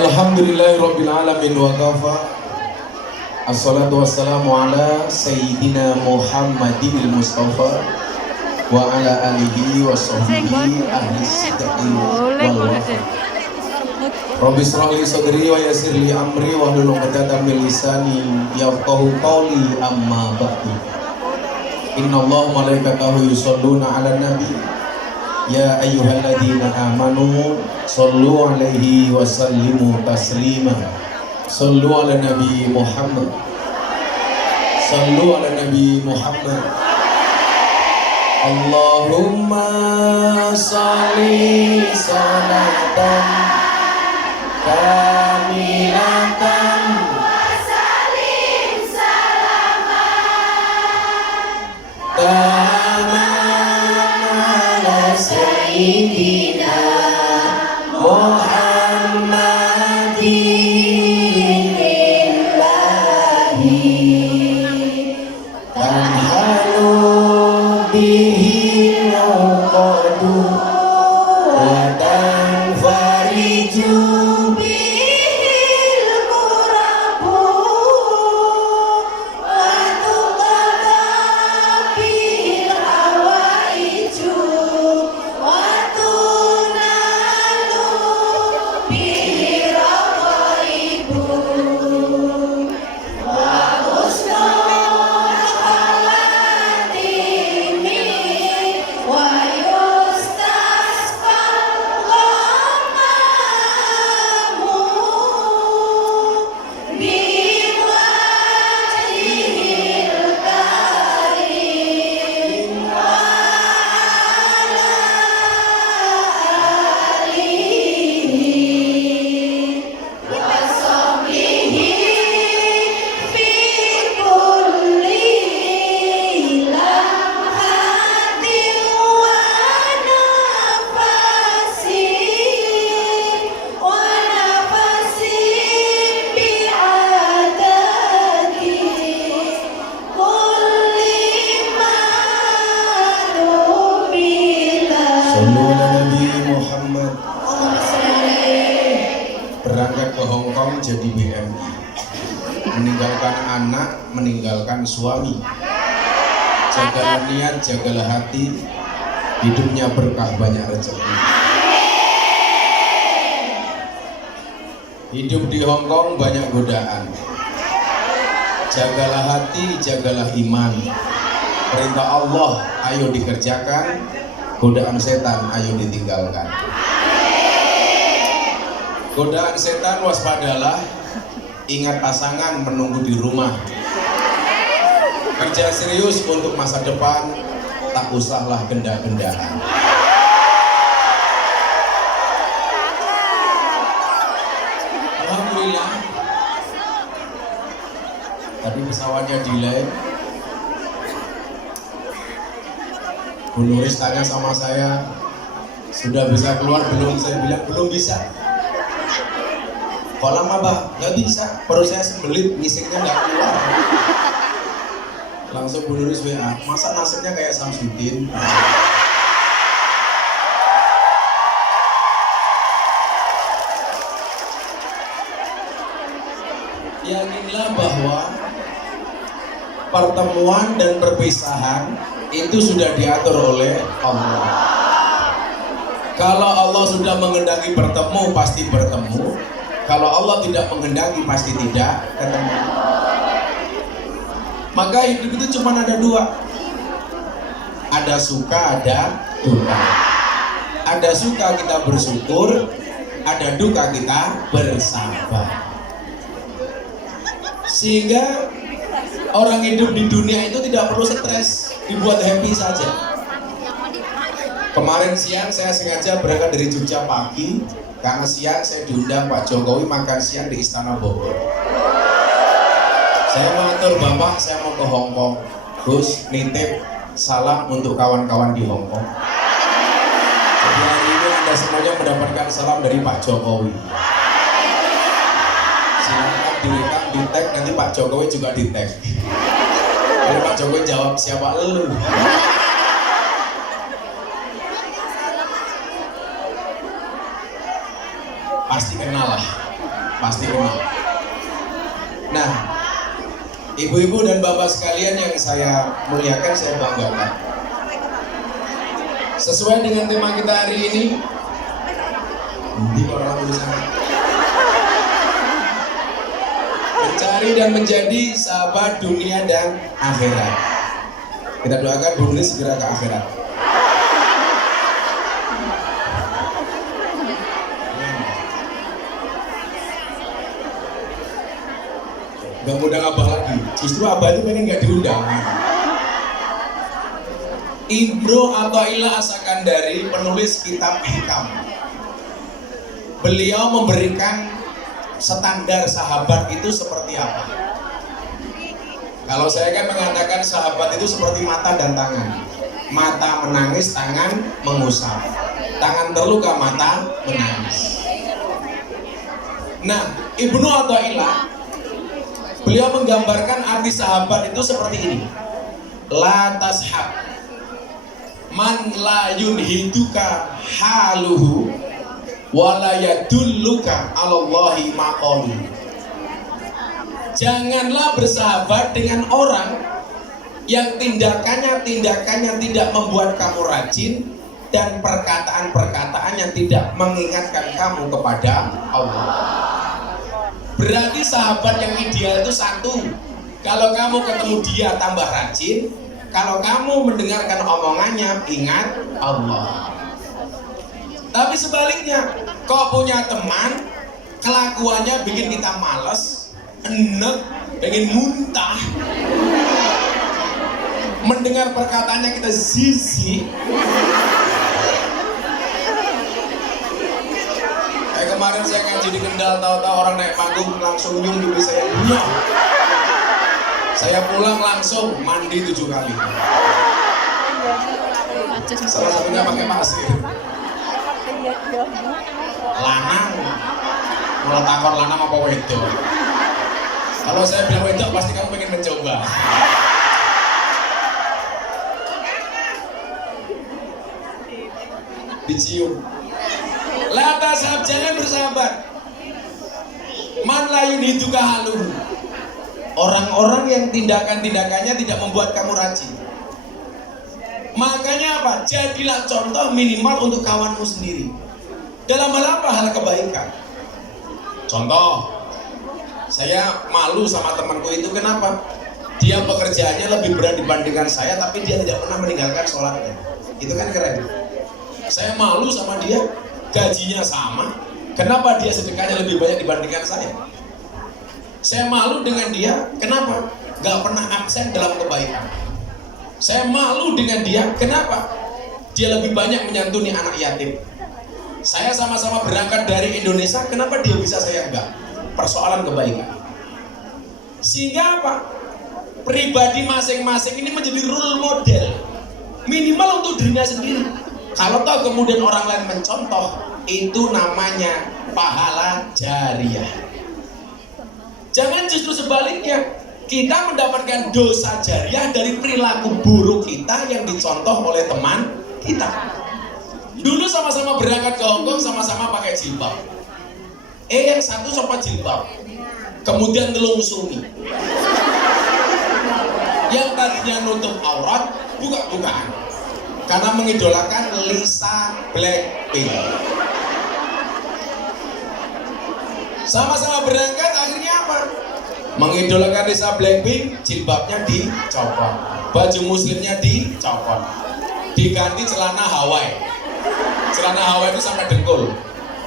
Alhamdulillahirabbil alamin wa kafa. Assalatu wassalamu ala sayyidina Muhammadil Mustafa wa ala alihi wa sahbihi ahli sidqi wal wafa. Rabbi shrah li sadri wa yassir li amri wa hlul 'uqdatam min lisani yafqahu qawli amma ba'du. Innallaha malaikatahu yusholluna 'alan nabi. Ya ayyuhalladzina amanu shollu 'alaihi wa sallimu taslima. Shollu 'ala nabi Muhammad. Shollu 'ala nabi Muhammad. Allahumma sholli sholatan kamilatan wa salim salaman Sayyidina Muhammadin illahi tanhalu bihi uqadu wa tanfariju bihil qurabu wa tuqada bihil hawaiju wa tunalu bihil raqaibu wa husnul khalatimi wa yustasqal ghamamu biwajhil karim wa ala alihi wa sahbihi fi kulli lamhatin wa nafasin bi'adadi kulli ma nubila. Shollu 'ala nabi Muhammad. Berangkat ke Hong Kong jadi BMI, meninggalkan anak, meninggalkan suami. Jagalah niat, jagalah hati, hidupnya berkah, banyak rezeki. Hidup di Hong Kong banyak godaan. Jagalah hati, jagalah iman. Perintah Allah ayo dikerjakan, godaan setan ayo ditinggalkan. Godaan setan waspadalah, ingat pasangan menunggu di rumah. Kerja serius untuk masa depan, tak usahlah genda-gendaan. Alhamdulillah, tadi pesawatnya delay. Bu Nuris tanya sama saya, sudah bisa keluar belum? Saya bilang belum bisa. Kok lama Mbak? Nggak bisa, perut saya sembelit, ngisiknya nggak keluar. Langsung Bu Nuris WA, masa nasibnya kayak Samsudin? Yakinlah bahwa pertemuan dan perpisahan itu sudah diatur oleh Allah. Kalau Allah sudah menghendaki bertemu, pasti bertemu. Kalau Allah tidak menghendaki, pasti tidak ketemu. Maka hidup itu cuma ada dua. Ada suka, ada duka. Ada suka kita bersyukur, ada duka kita bersabar. Sehingga orang hidup di dunia itu tidak perlu stres, dibuat happy saja. Kemarin siang saya sengaja berangkat dari Jogja pagi, karena siang saya diundang Pak Jokowi makan siang di Istana Bogor. Saya mengatur Bapak, saya mau ke Hong Kong. Gus, nitip salam untuk kawan-kawan di Hong Kong. Jadi hari ini Anda semuanya mendapatkan salam dari Pak Jokowi. Silakan direkam, di tag, nanti Pak Jokowi juga di tag. Kalau Pak Jokowi jawab, siapa elu? Pasti kenal lah. pasti kenal. Nah, ibu-ibu dan bapak sekalian yang saya muliakan, saya banggakan. Sesuai dengan tema kita hari ini, di orang tulisan mencari dan menjadi sahabat dunia dan akhirat. Kita doakan Bu Nuril segera ke akhirat. Gak ngundang Abah lagi, justru Abah itu pengen gak diundang. Ibnu Athaillah As-Sakandari, penulis kitab Hikam, beliau memberikan standar sahabat itu seperti apa. Kalau saya kan mengatakan sahabat itu seperti mata dan tangan. Mata menangis, tangan mengusap. Tangan terluka, mata menangis. Nah, Ibnu Athaillah, beliau menggambarkan arti sahabat itu seperti ini. La tashab man la yunhiduka haluhu wala yadulluka alallahi maqalu. Janganlah bersahabat dengan orang yang tindakannya tidak membuat kamu rajin dan perkataan-perkataan yang tidak mengingatkan kamu kepada Allah. Berarti sahabat yang ideal itu satu, kalau kamu ketemu dia tambah rajin, kalau kamu mendengarkan omongannya ingat Allah. Tapi sebaliknya, kau punya teman kelakuannya bikin kita males, enek, pengen muntah, mendengar perkataannya kita zizi. Kemarin saya ngaji di Kendal, tahu-tahu orang naik panggung langsung nyium dulu saya. Nyok. Saya pulang langsung mandi 7 kali. Salah satunya pakai pasir. Lanang. Kalau takon lanang apa wedok? Kalau saya bilang wedok pasti kamu pengen mencoba. Dicium. La tasab, jangan bersahabat. Man layun hiduka haluhu. Orang-orang yang tindakan-tindakannya tidak membuat kamu rajin. Makanya apa? Jadilah contoh minimal untuk kawanmu sendiri. Dalam hal apa? Hal kebaikan. Contoh, saya malu sama temanku itu, kenapa? Dia pekerjaannya lebih berat dibandingkan saya, tapi dia tidak pernah meninggalkan sholatnya. Itu kan keren. Saya malu sama dia, gajinya sama, kenapa dia sedekahnya lebih banyak dibandingkan saya? Saya malu dengan dia, kenapa? Gak pernah absen dalam kebaikan. Saya malu dengan dia, kenapa? Dia lebih banyak menyantuni anak yatim. Saya sama-sama berangkat dari Indonesia, kenapa dia bisa saya enggak? Persoalan kebaikan. Sehingga apa? Pribadi masing-masing ini menjadi role model minimal untuk dirinya sendiri. Kalau tahu kemudian orang lain mencontoh, itu namanya pahala jariah. Jangan justru sebaliknya, kita mendapatkan dosa jariah dari perilaku buruk kita yang dicontoh oleh teman kita. Dulu sama-sama berangkat ke Hongkong, sama-sama pakai jilbab. Yang satu copot jilbab, kemudian nelungsuni. Yang tadinya nutup aurat, buka-bukaan. Karena mengidolakan Lisa Blackpink. Sama-sama berangkat, akhirnya apa? Mengidolakan Lisa Blackpink, jilbabnya dicopot, baju muslimnya dicopot, diganti celana Hawaii. Celana Hawaii itu sampai dengkul.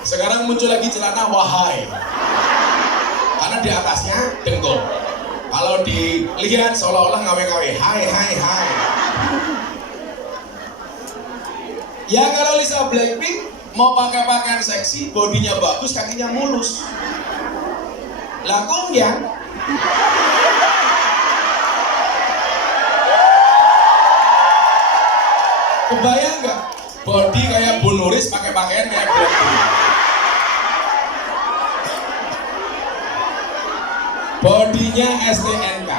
Sekarang muncul lagi celana Wahai, karena di atasnya dengkul. Kalau dilihat seolah-olah ngawe-ngawe, hai. Ya kalau Lisa Blackpink mau pakai pakaian seksi, bodinya bagus, kakinya mulus. Lah Kongyan kebayang nggak? Body kayak Bu Nuris, pakai pakaian kayak Blackpink. Bodinya STNK,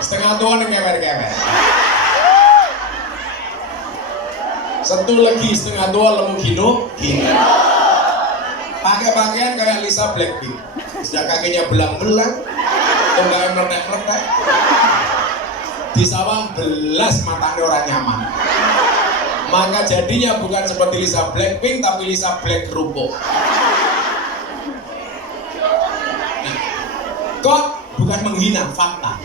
setengah tua nih kewer-kewer. Satu lagi setengah tua lemu gino. pakai pakaian kayak Lisa Blackpink, sudah kakinya belang-belang, tunggaknya meletek-meletek, disawang belas matanya orang nyaman. Maka jadinya bukan seperti Lisa Blackpink, tapi Lisa Black kerupuk. Nah, kok bukan menghina, fakta.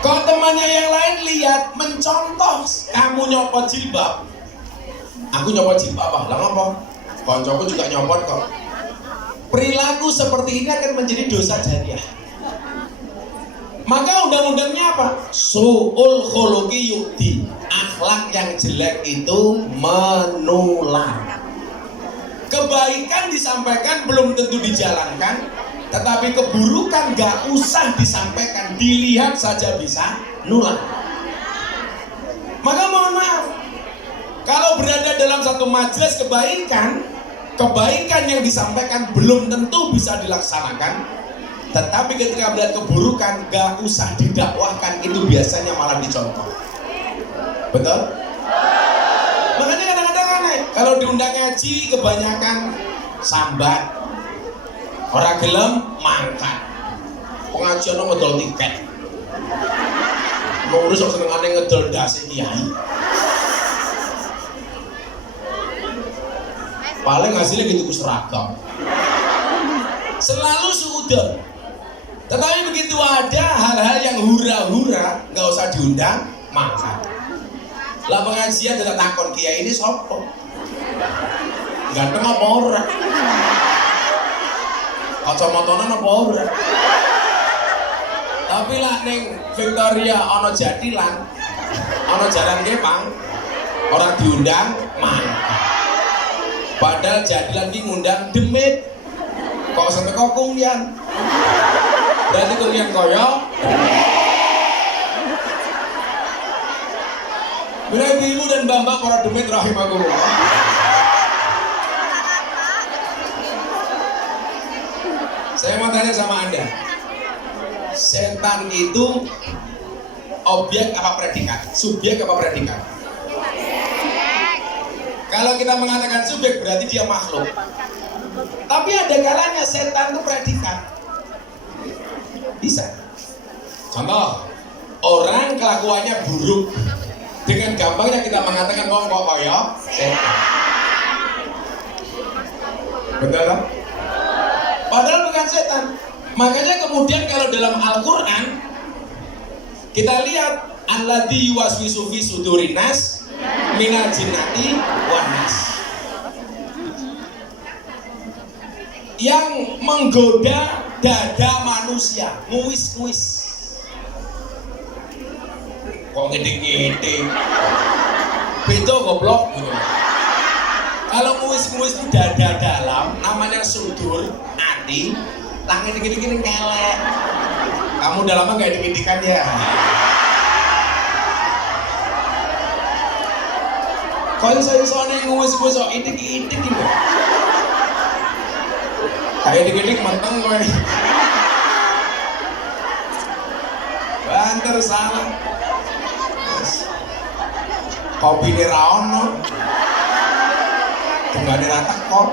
Kok temannya yang lain lihat, mencontoh, kamu nyopot jilbab, aku nyopot jilbab apa? Lah ngapa? Koncoku juga nyopot kok. Perilaku seperti ini akan menjadi dosa jariah. Maka undang-undangnya apa? Su'ul khuluqi yu'di. Akhlak yang jelek itu menular. Kebaikan disampaikan belum tentu dijalankan, tetapi keburukan gak usah disampaikan, dilihat saja bisa nular. Maka mohon maaf, kalau berada dalam satu majelis kebaikan, kebaikan yang disampaikan belum tentu bisa dilaksanakan, tetapi ketika melihat keburukan gak usah didakwahkan, itu biasanya malah dicontoh. Betul? Makanya kadang-kadang aneh, kalau diundang ngaji kebanyakan sambat, orang gelem mangkat, pengajian ngedol tiket, mau urus kok senengane ngedol dasi kiai. Paling hasilnya gitu seragam, selalu suudon. Tetapi begitu ada hal-hal yang hura-hura, nggak usah diundang, mangkat. Lah pengajian tidak takon kiai ini sopo, ganteng apa ora, kacamatanya apa ora. Tapi lah neng Victoria ono Jatilan, ono Jalan Kepang, orang diundang mangkat. Padahal Jatilan ini ngundang demit, kok sampai kok kungyan, berarti kungyan koyo. Bila ibu dan bapak para demit rahimahullah. Saya mau tanya sama Anda, setan itu objek apa predikat? Subjek apa predikat? Kalau kita mengatakan subjek berarti dia makhluk. Tapi ada kalanya setan itu predikat. Bisa. Contoh, orang kelakuannya buruk, dengan gampangnya kita mengatakan kok ya setan. Betul kan? Padahal bukan setan. Makanya kemudian kalau dalam Al-Quran kita lihat alladzi yuwaswisu fi sudurin nas minal jinnati wan nas, yang menggoda dada manusia, nguis-nguis. Kok ngedek-ngedek beto goblok gitu. Kalau nguis-nguis itu dada dalam, namanya sudur, hati. Langit dikit-dikit kelek. Kamu udah lama gak dikidikan ya? Kalau saya soalnya nguis-nguis kok idik-idik gitu. Kayak dikit-dikit menteng kok ini. Banter salah. Kopi ini raono. Enggak ada rata kok.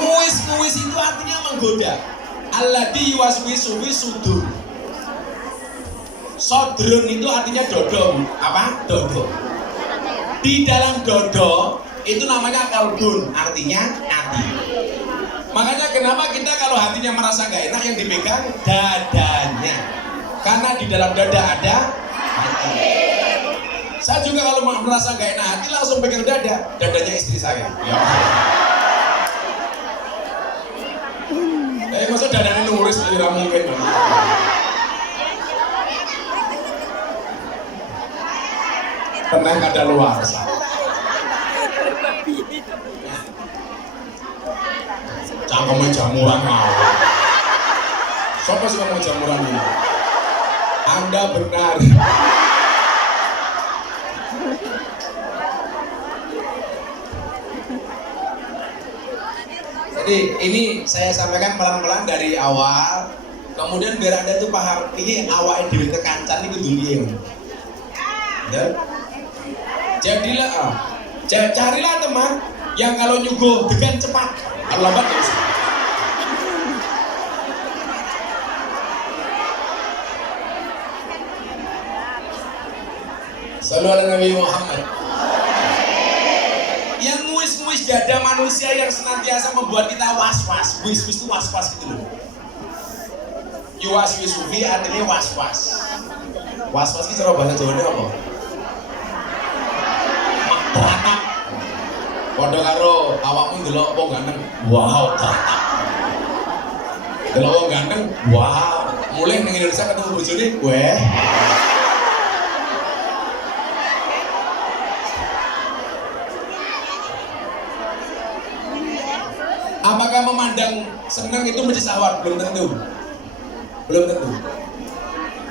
Nguis-nguis itu artinya menggoda. Alladzi yuwaswisu fi sudur. Sodrun itu artinya dodo. Apa? Dodo. Di dalam dodo itu namanya kalbun, artinya hati. Makanya kenapa kita kalau hatinya merasa gak enak, yang dipegang dadanya. Karena di dalam dada ada hati. Saya juga kalau merasa gak enak hati langsung pegang dada. Dadanya istri saya. Ya. Maksud dadanya nuris tidak mungkin. Tenang ada luar sana. Cangkemnya jamuran mau. Siapa sih mau jamuran ini? Anda benar. Jadi ini saya sampaikan pelan-pelan dari awal Kemudian biar Anda tuh paham, ini awake dhewe kekancan iku duwe. Ya. Jadilah carilah teman yang kalau nyuguh dengan cepat, kalau lambat ya usah. Sallu ala Nabi Muhammad. Yang nguis-nguis dada manusia yang senantiasa membuat kita was-was. Wis-wis itu was-was gitu loh. Yuwas wisufi artinya was-was. Was-was itu cara bahasa Jawa apa? Teratap. Padha karo awakmu ndelok wong ganteng. Wow, teratap. Ndelok wong ganteng, wow. Mulai ning Indonesia ketemu bojone, weh. Apakah memandang senang itu menjadi syahwat? Belum tentu. Belum tentu.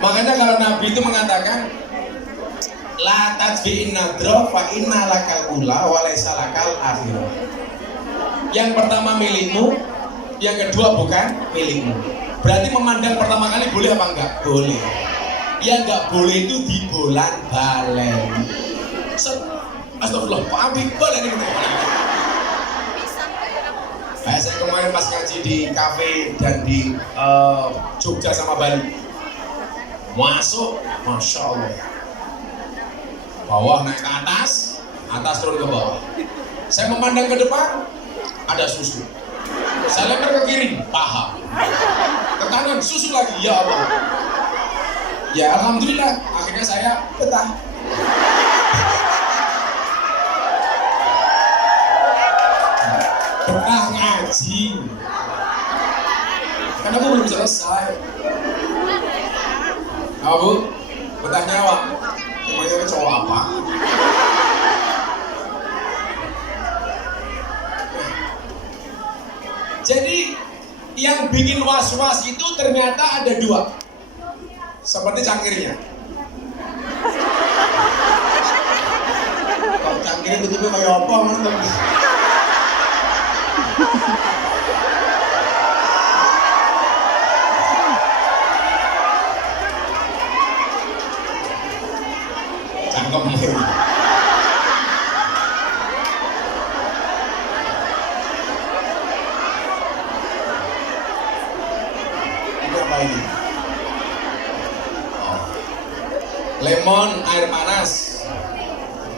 Makanya kalau Nabi itu mengatakan la tajbi'in nadra fa inna lakal ula wa laysa lakal akhirah. Yang pertama milikmu, yang kedua bukan milikmu. Berarti memandang pertama kali boleh apa enggak? Boleh. Yang enggak boleh itu dibolan balen. Astagfirullah, Pak Abi, boleh ini saya kemarin pas ngaji di kafe dan di Jogja sama Bali, masuk, masya Allah, bawah naik ke atas, atas turun ke bawah. Saya memandang ke depan, ada susu. Saya lempar ke kiri, paha. Ke kanan, susu lagi, ya Allah. Ya alhamdulillah, akhirnya saya betah. Betah ngaji karena aku belum selesai. Apa bu? Betah nyawa. Emangnya cowok apa? Jadi yang bikin was-was itu ternyata ada dua, seperti cangkirnya. Kalau cangkirnya bentuknya kayak apa? Cangkem. Ini apa ini? Lemon air panas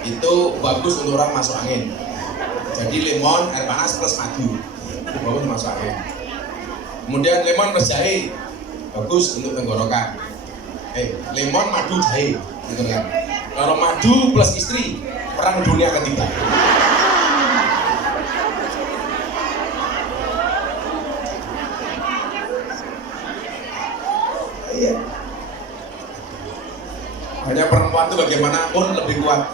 itu bagus untuk orang masuk angin. Jadi lemon air panas plus madu itu bagus masuk angin. Kemudian lemon plus jahe bagus untuk tenggorokan. Lemon madu jahe gitu kan. Kalau madu plus istri, perang dunia ketiga. Iya. Hanya perempuan itu bagaimanapun lebih kuat.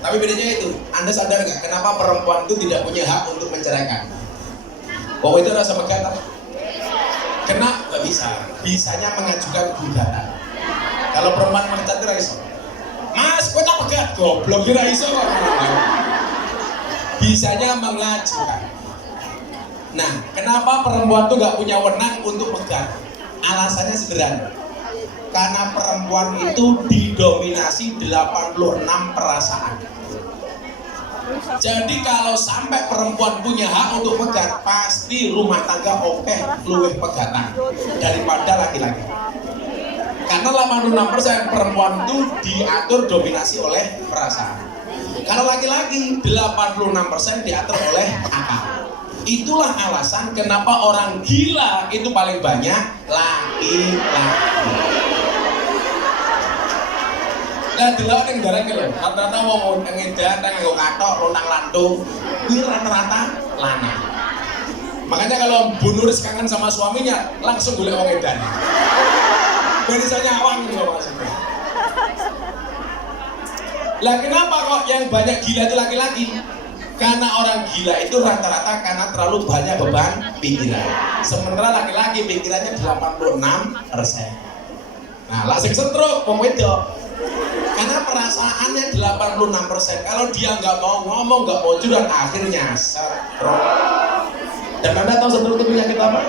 Tapi bedanya itu, Anda sadar nggak kenapa perempuan itu tidak punya hak untuk menceraikan? Oh itu rasa pegat. Kena nggak bisa, bisanya mengajukan gugatan. Kalau perempuan mengecat itu iso. Mas, kok tak pegat? Goblok kira iso kok. Bisanya mengajukan. Nah, kenapa perempuan itu nggak punya wewenang untuk pegat? Alasannya sederhana. Karena perempuan itu didominasi 86 perasaan. Jadi kalau sampai perempuan punya hak untuk pegat, pasti rumah tangga oke luwih pegatan daripada laki-laki. Karena 86% perempuan itu diatur dominasi oleh perasaan. Kalau laki-laki 86% diatur oleh akal. Itulah alasan kenapa orang gila itu paling banyak laki-laki. Lah delok ning barang lho, rata-rata wong ngedan nang nggo kathok, lontang lantung, kuwi rata-rata lanang. Makanya kalau Bu Nuris kangen sama suaminya, langsung golek wong edan. Barisannya awang gitu maksudnya. Lah kenapa kok yang banyak gila itu laki-laki? Karena orang gila itu rata-rata karena terlalu banyak beban pikiran. Sementara laki-laki pikirannya 86%. Nah, lah sing stroke wong wedok. Karena perasaannya 86%. Kalau dia nggak mau ngomong, nggak mau curhat, akhirnya stroke. Dan Anda tahu stroke itu penyakit apa?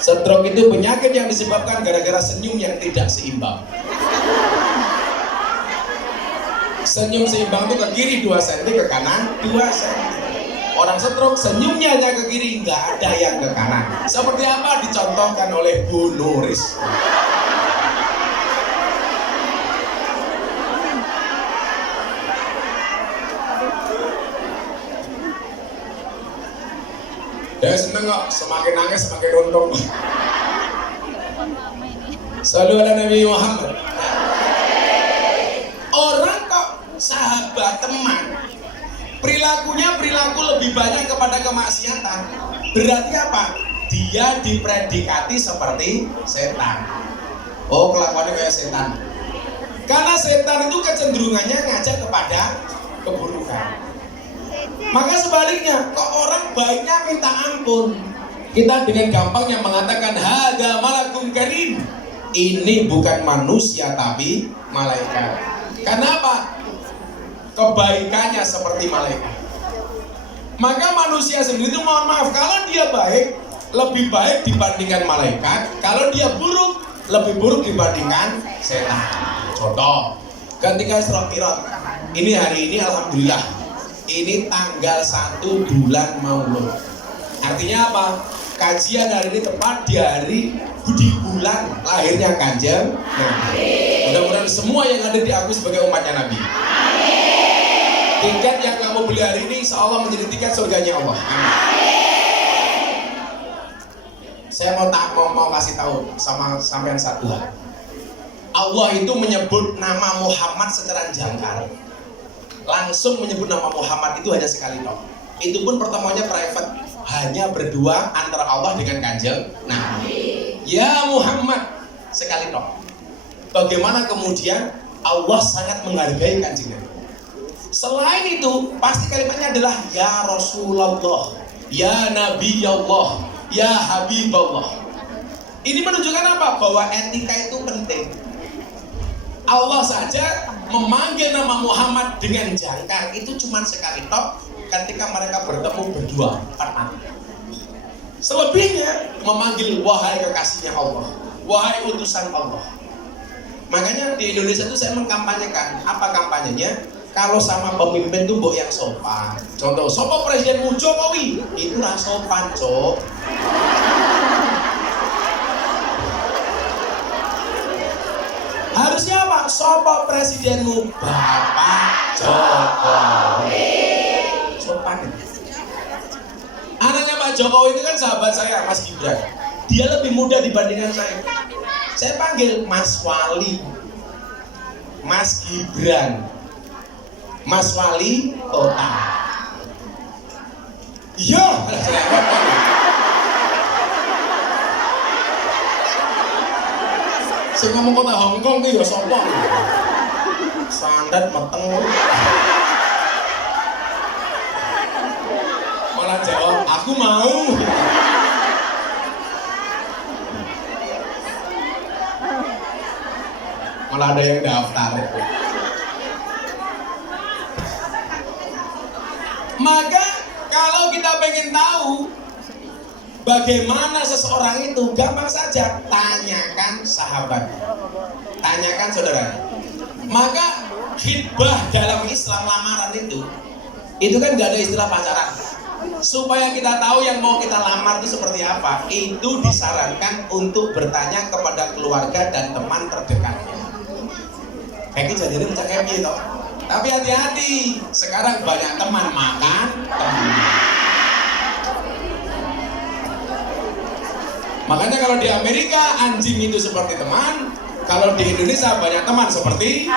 Stroke itu penyakit yang disebabkan gara-gara senyum yang tidak seimbang. Senyum seimbang itu ke kiri 2 cm, ke kanan 2 cm. Orang stroke senyumnya hanya ke kiri, nggak ada yang ke kanan. Seperti apa dicontohkan oleh Bu Nuris. Dia seneng kok, semakin nangis semakin untung. Shallu ala Nabi Muhammad. Orang kok sahabat teman, perilakunya perilaku lebih banyak kepada kemaksiatan. Berarti apa? Dia dipredikati seperti setan. Oh, kelakuannya kayak setan. Karena setan itu kecenderungannya ngajak kepada keburukan. Maka sebaliknya, kok orang baiknya minta ampun. Kita dengan gampangnya mengatakan hada malakum karim. Ini bukan manusia tapi malaikat. Kenapa? Kebaikannya seperti malaikat. Maka manusia sendiri itu mohon maaf, kalau dia baik lebih baik dibandingkan malaikat, kalau dia buruk lebih buruk dibandingkan setan. Contoh, ketika Isra Mi'raj, ini hari ini alhamdulillah, ini tanggal 1 bulan Maulud. Artinya apa? Kajian hari ini tepat di bulan lahirnya Kanjeng Nabi. Mudah-mudahan semua yang ada diakui sebagai umatnya Nabi. Tiket yang kamu beli hari ini insya Allah menjadi tiket surganya Allah. Saya mau kasih tahu sama sampean satu hal. Allah itu menyebut nama Muhammad secara jangkar. Langsung menyebut nama Muhammad itu hanya sekali toh. Itu pun pertemuannya private, hanya berdua antara Allah dengan Kanjeng Nabi. Ya Muhammad, sekali toh. Bagaimana kemudian Allah sangat menghargai Kanjeng Nabi. Selain itu, pasti kalimatnya adalah ya Rasulullah, ya Nabi Allah, ya Habibullah. Ini menunjukkan apa? Bahwa etika itu penting. Allah saja memanggil nama Muhammad dengan jangkar itu cuma sekali tok ketika mereka bertemu berdua pertama. Selebihnya memanggil wahai kekasihnya Allah, wahai utusan Allah. Makanya di Indonesia itu saya mengkampanyekan, apa kampanyenya? Kalau sama pemimpin tuh mbok yang sopan. Contoh, sopo Presidenmu Jokowi, itu lah sopan, Cok. Harusnya apa? Sopo Presidenmu Bapak Jokowi. Sopan. Anaknya Pak Jokowi itu kan sahabat saya, Mas Gibran. Dia lebih muda dibandingkan saya. Saya panggil Mas Wali, Mas Gibran, Mas Wali Kota. Iya. Saya ngomong kota Hongkong itu ya sopo. Sandat meteng. Malah jawab, aku mau. Malah ada yang daftar. Maka kalau kita pengen tahu bagaimana seseorang itu, gampang saja, tanyakan sahabat, tanyakan saudara. Maka khitbah dalam Islam lamaran itu kan gak ada istilah pacaran. Supaya kita tahu yang mau kita lamar itu seperti apa, itu disarankan untuk bertanya kepada keluarga dan teman terdekatnya. Kayak gitu jadi mencak happy toh. Tapi hati-hati, sekarang banyak teman makan teman. Makanya kalau di Amerika anjing itu seperti teman, kalau di Indonesia banyak teman seperti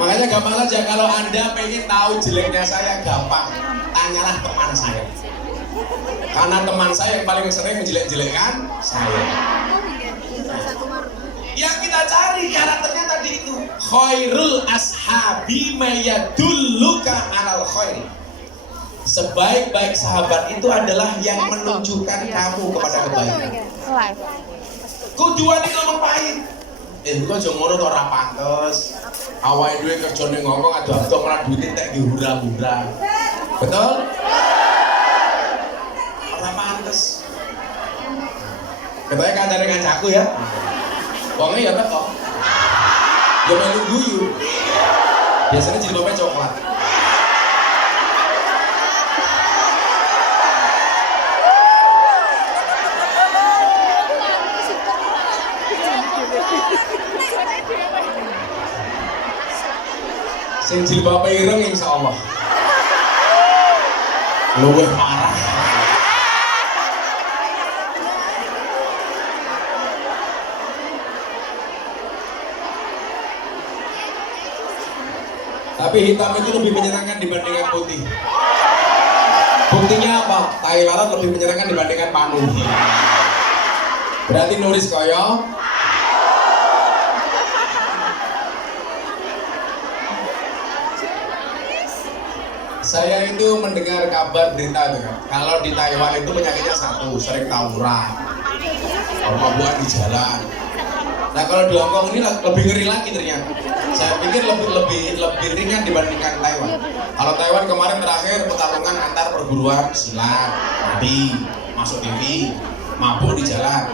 makanya gampang saja, kalau Anda pengen tahu jeleknya saya, gampang, tanyalah teman saya. Karena teman saya yang paling sering menjelek-jelekkan saya. Yang kita cari karakternya tadi itu khairul ashabi mayadulluka alal khair. Sebaik-baik sahabat itu adalah yang menunjukkan kamu kepada kebaikan. Kuduan itu ngomong pahit. kok aja ngono to ora pantes. Awake dhewe kerja ning ngomong ado-ado malah duwite tek dihura-hura. Betul? Ora pantes. Ketoknya kancane kancaku ya. Wonge ya teko. Ya melu guyu. Biasanya jilbabnya coklat. Sing jilbabe ireng insyaallah. Luwih parah. Tapi hitam itu lebih menyenangkan dibandingkan putih. Buktinya apa? Tai lalat lebih menyenangkan dibandingkan panu. Berarti nulis koyo. Saya itu mendengar kabar berita tuh kan. Kalau di Taiwan itu penyakitnya satu, sering tawuran, mabuk di jalan. Nah kalau di Hongkong ini lebih ngeri lagi ternyata. Saya pikir lebih ringan dibandingkan Taiwan. Kalau Taiwan kemarin terakhir pertarungan antar perguruan silat, mati, masuk TV, mabuk di jalan,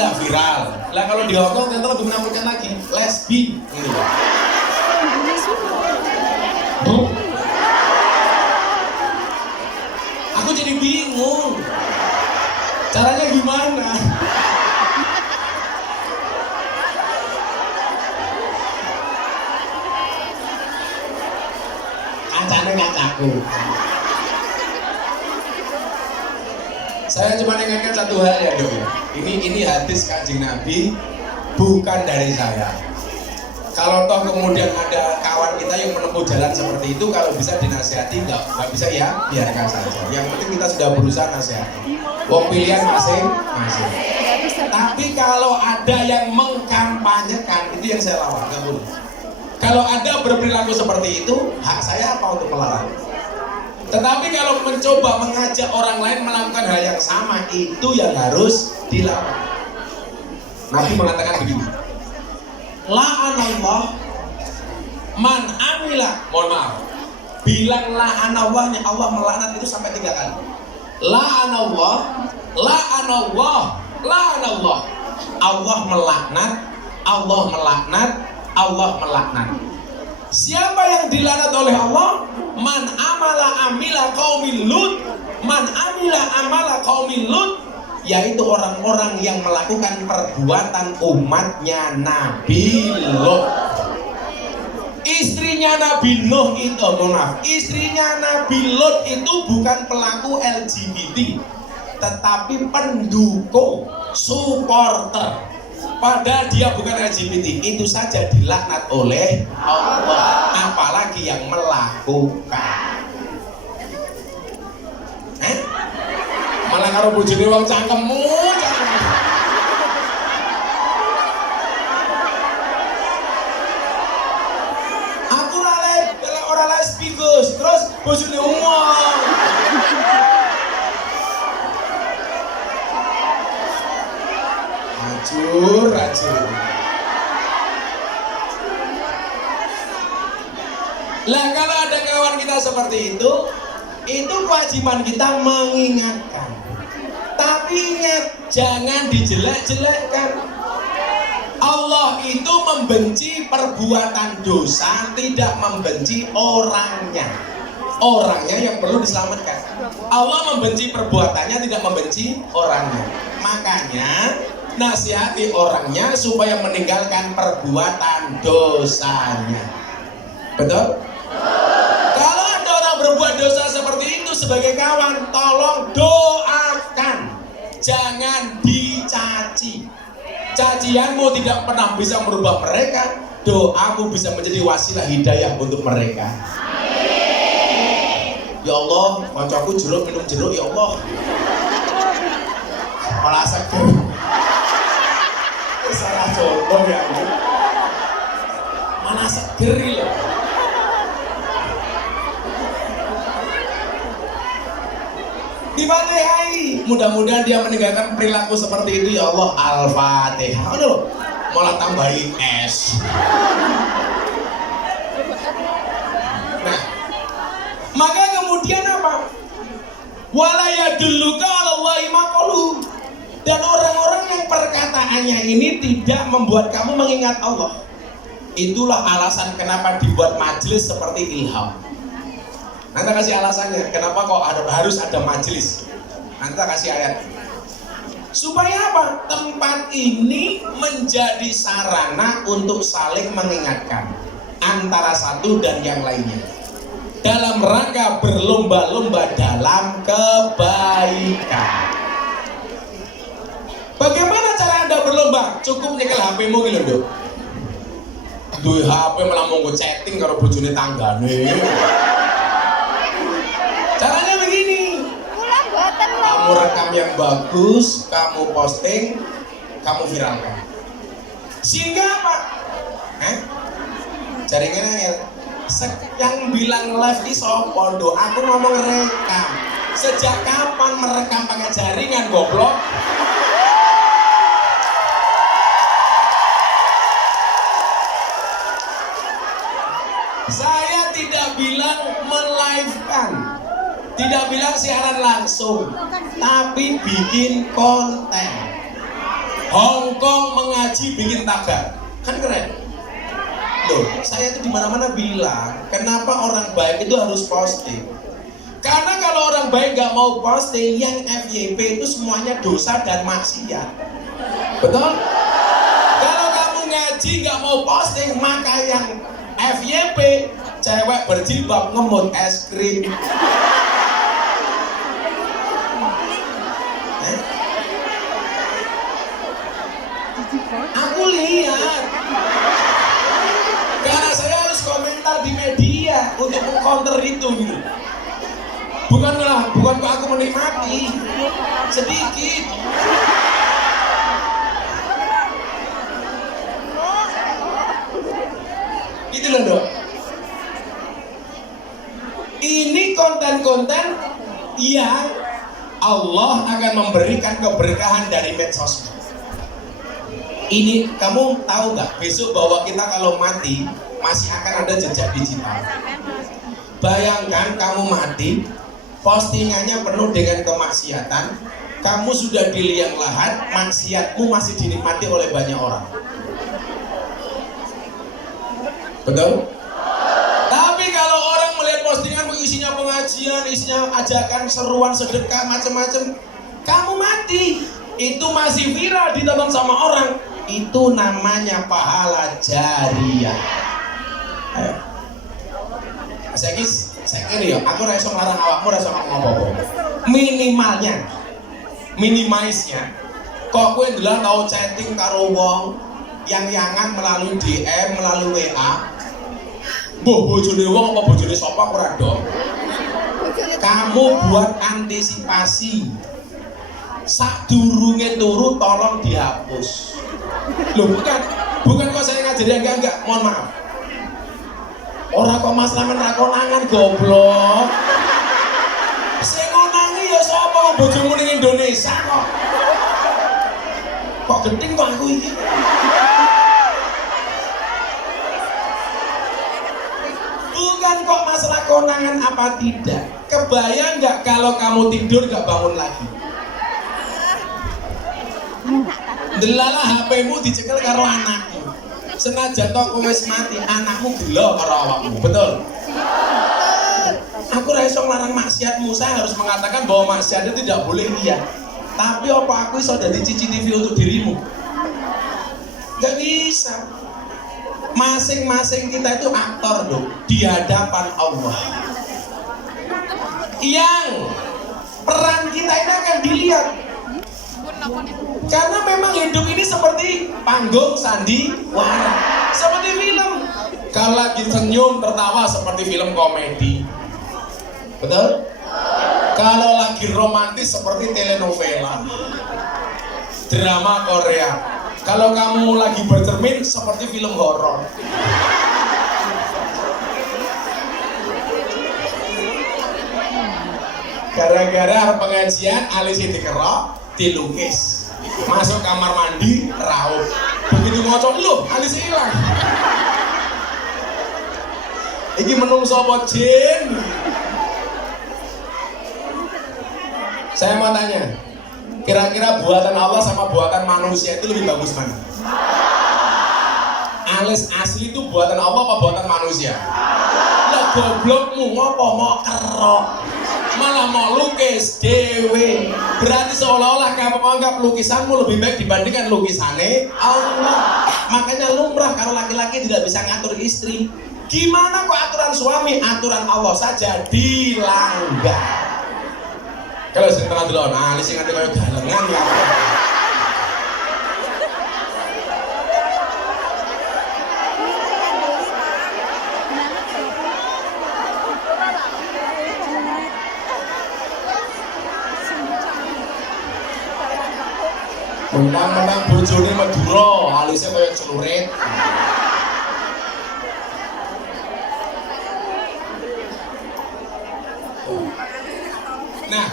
lah viral. Lah kalau di Hongkong ternyata lebih menakutkan lagi, lesbi. Aku jadi bingung, caranya gimana? Kancane kancaku. Saya cuma ingatkan satu hal ya dok. Ini hadis Kanjeng Nabi, bukan dari saya. Kalau toh kemudian ada kawan kita yang menempuh jalan seperti itu, kalau bisa dinasihati, nggak bisa ya biarkan saja. Yang penting kita sudah berusaha nasihati. Wong pilihan masing-masing. Tapi kalau ada yang mengkampanyekan, itu yang saya lawan, nggak boleh. Kalau ada berperilaku seperti itu, hak saya apa untuk melarang? Tetapi kalau mencoba mengajak orang lain melakukan hal yang sama, itu yang harus dilakukan. Nabi mengatakan begini, la'anallah man amila, mohon maaf, bilang la'anallahnya Allah melaknat itu sampai 3 kali. La'anallah, la'anallah, la'anallah. Allah melaknat, Allah melaknat, Allah melaknat. Siapa yang dilaknat oleh Allah? Man amila qaumil Lut, man amala qaumil Lut, yaitu orang-orang yang melakukan perbuatan umatnya Nabi Lot. Istrinya Nabi Nuh itu, istrinya Nabi Lot itu bukan pelaku LGBT, tetapi pendukung, supporter. Padahal dia bukan LGBT, itu saja dilaknat oleh Allah, apalagi yang melakukan. Malah karo bojone wong cangkemmu, cangkemmu. Aku ora lesbi Gus, terus bojone umum. Acur. Lah kalau ada kawan kita seperti itu kewajiban kita mengingatkan. Tapi ingat, jangan dijelek-jelekkan. Allah itu membenci perbuatan dosa, tidak membenci orangnya. Orangnya yang perlu diselamatkan. Allah membenci perbuatannya, tidak membenci orangnya. Makanya nasihati orangnya supaya meninggalkan perbuatan dosanya. Betul? Kalau ada orang berbuat dosa seperti itu sebagai kawan, tolong doakan. Jangan dicaci. Cacianmu tidak pernah bisa merubah mereka. Doamu bisa menjadi wasilah hidayah untuk mereka. Ya Allah, kancaku jeruk minum jeruk ya Allah. Malah seger. Salah contoh ya. Malah seger loh. Difatihai. Mudah-mudahan dia meninggalkan perilaku seperti itu ya Allah. Al-Fatihah. Loh. malah tambahin es. Nah, maka kemudian apa? Wala yadulluka 'alallahi maqalu. Dan orang-orang yang perkataannya ini tidak membuat kamu mengingat Allah. Itulah alasan kenapa dibuat majelis seperti ilham. Nanti kasih alasannya, kenapa kok harus ada majelis. Nanti kasih ayat. Supaya apa? Tempat ini menjadi sarana untuk saling mengingatkan antara satu dan yang lainnya. Dalam rangka berlomba-lomba dalam kebaikan. Bagaimana cara Anda berlomba? Cukup nyekel HP-mu gitu lho. Duh HP malah mau chatting karo bojone tanggane. Caranya begini. Kamu rekam yang bagus, kamu posting, kamu viralkan. Sehingga apa? Jaringan angel. Yang bilang live di sopondo, aku ngomong rekam. Sejak kapan merekam pakai jaringan, goblok? Saya tidak bilang melive-kan, tidak bilang siaran langsung, tapi bikin konten. Hongkong mengaji bikin tagar, kan keren. Loh, saya itu dimana-mana bilang, kenapa orang baik itu harus posting? Karena kalau orang baik nggak mau posting, yang FYP itu semuanya dosa dan maksiat. Betul? Kalau kamu ngaji nggak mau posting, maka yang FYP cewek berjilbab ngemut es krim. Aku lihat. Karena saya harus komentar di media untuk mengcounter itu gitu. Bukan kok aku menikmati sedikit. Gitu loh dok. Ini konten-konten yang Allah akan memberikan keberkahan dari medsos. Ini kamu tahu nggak besok bahwa kita kalau mati masih akan ada jejak digital. Bayangkan kamu mati, postingannya penuh dengan kemaksiatan, kamu sudah di liang lahat, maksiatmu masih dinikmati oleh banyak orang. Betul? Tapi kalau orang melihat postingan isinya pengajian, isinya ajakan, seruan, sedekah, macam-macam, kamu mati, itu masih viral ditonton sama orang. Itu namanya pahala jariah. Ayo. Saya kira ya, aku rasa ngelarang awakmu, rasa ngomong apa-apa. Minimalisnya, kok gue ndelok tau chatting karo wong yang-yangan melalui DM, melalui WA. Mbah bojone wong apa bojone sapa ora dong. Kamu buat antisipasi. Sadurunge turu tolong dihapus. Loh bukan kok saya ngajari enggak, mohon maaf. Orang kok masalah rakonangan goblok. Sing ngonangi ya sapa bojomu ning Indonesia kok. Kok genting kok aku iki. Bukan kok masalah konangan apa tidak. Kebayang nggak kalau kamu tidur nggak bangun lagi? Delala HP-mu dicekel karo anakmu. Senajan tok kowe wis mati, anakmu gelo karo awakmu. Betul? Aku ra iso nglarang maksiatmu, saya harus mengatakan bahwa maksiat itu tidak boleh lihat. Tapi apa aku iso dadi CCTV untuk dirimu? Gak bisa. Masing-masing kita itu aktor dong di hadapan Allah. Yang peran kita ini akan dilihat. Karena memang hidup ini seperti panggung sandiwara, seperti film. Kalau lagi senyum tertawa seperti film komedi, betul? Kalau lagi romantis seperti telenovela, drama Korea. Kalau kamu lagi bercermin seperti film horor. Gara-gara pengajian alis dikerok, dilukis, masuk kamar mandi, raup. Begitu ngocok lu, alis hilang. Iki menungso apa jin? Saya mau tanya, kira-kira buatan Allah sama buatan manusia itu lebih bagus mana? Alis asli itu buatan Allah apa buatan manusia? Lah goblokmu ngopo mau kerok, malah mau lukis dewe. Berarti seolah-olah kamu menganggap lukisanmu lebih baik dibandingkan lukisannya Allah. Makanya lumrah kalau laki-laki tidak bisa ngatur istri. Gimana kok aturan suami? Aturan Allah saja dilanggar. Kalau sering pernah dulu, nah ini sih ngerti kayak galengan ya. Mentang-mentang bojone Madura, alisnya kayak celurit. Nah,